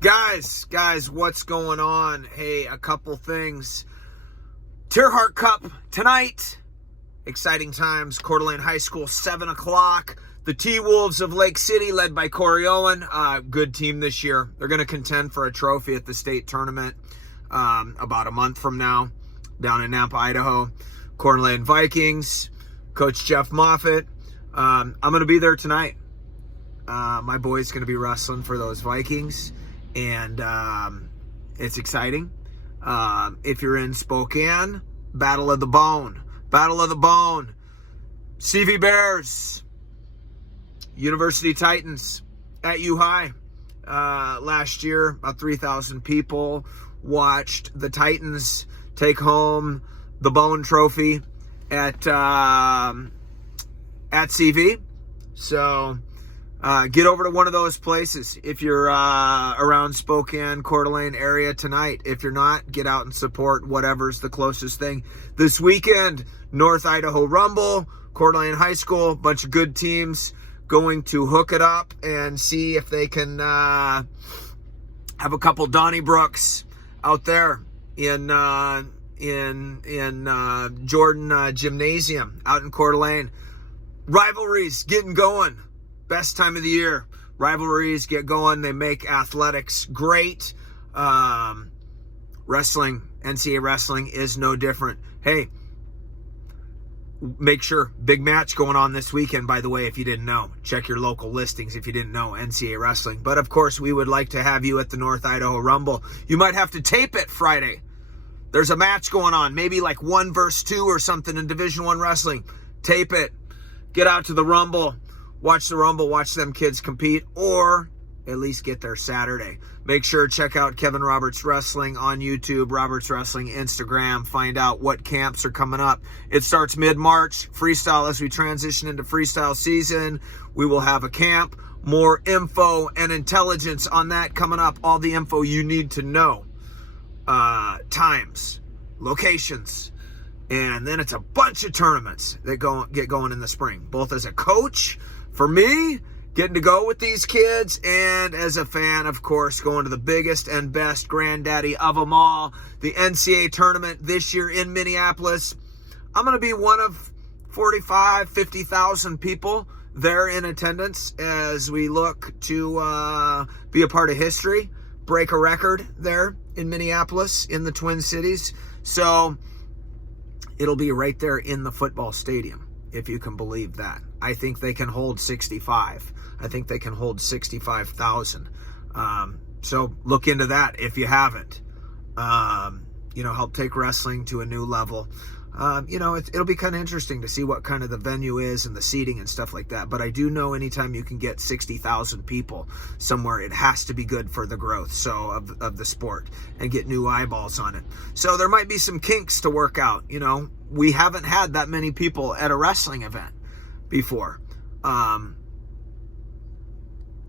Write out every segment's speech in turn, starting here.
Guys, what's going on? Hey, a couple things. Terhark Cup tonight. Exciting times. Coeur d'Alene High School, 7 o'clock. The T-Wolves of Lake City, led by Corey Owen. Good team this year. They're going to contend for a trophy at the state tournament about a month from now down in Nampa, Idaho. Coeur d'Alene Vikings, Coach Jeff Moffitt. I'm going to be there tonight. My boy's going to be wrestling for those Vikings, and it's exciting. If you're in Spokane, Battle of the Bone. CV Bears, University Titans at U High. Last year, about 3,000 people watched the Titans take home the Bone Trophy at CV. So get over to one of those places if you're around Spokane, Coeur d'Alene area tonight. If you're not, get out and support whatever's the closest thing. This weekend, North Idaho Rumble, Coeur d'Alene High School, bunch of good teams going to hook it up and see if they can have a couple Donnybrooks out there in Jordan Gymnasium out in Coeur d'Alene. Rivalries getting going. Best time of the year. Rivalries get going. They make athletics great. Wrestling, NCAA wrestling is no different. Hey, make sure, big match going on this weekend, by the way, if you didn't know. Check your local listings if you didn't know NCAA wrestling. But, of course, we would like to have you at the North Idaho Rumble. You might have to tape it Friday. There's a match going on, maybe like 1 versus 2 or something in Division I wrestling. Tape it. Get out to the Rumble. Watch the Rumble, watch them kids compete, or at least get there Saturday. Make sure to check out Kevin Roberts Wrestling on YouTube, Roberts Wrestling Instagram. Find out what camps are coming up. It starts mid-March. Freestyle, as we transition into freestyle season, we will have a camp. More info and intelligence on that coming up. All the info you need to know. Times, locations, and then it's a bunch of tournaments that get going in the spring, both as a coach, for me, getting to go with these kids, and as a fan, of course, going to the biggest and best granddaddy of them all, the NCAA tournament this year in Minneapolis. I'm going to be one of 45, 50,000 people there in attendance as we look to be a part of history, break a record there in Minneapolis, in the Twin Cities. So it'll be right there in the football stadium, if you can believe that. I think they can hold 65. I think they can hold 65,000. So look into that if you haven't. Help take wrestling to a new level. It'll be kind of interesting to see what kind of the venue is and the seating and stuff like that. But I do know anytime you can get 60,000 people somewhere, it has to be good for the growth of the sport and get new eyeballs on it. So there might be some kinks to work out. We haven't had that many people at a wrestling event before.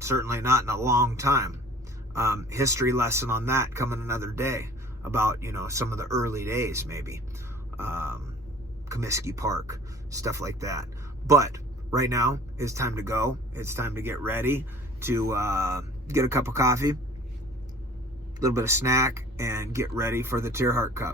Certainly not in a long time. History lesson on that coming another day about, some of the early days maybe. Comiskey Park, stuff like that. But right now, it's time to go. It's time to get ready to get a cup of coffee, a little bit of snack, and get ready for the Terhark Cup.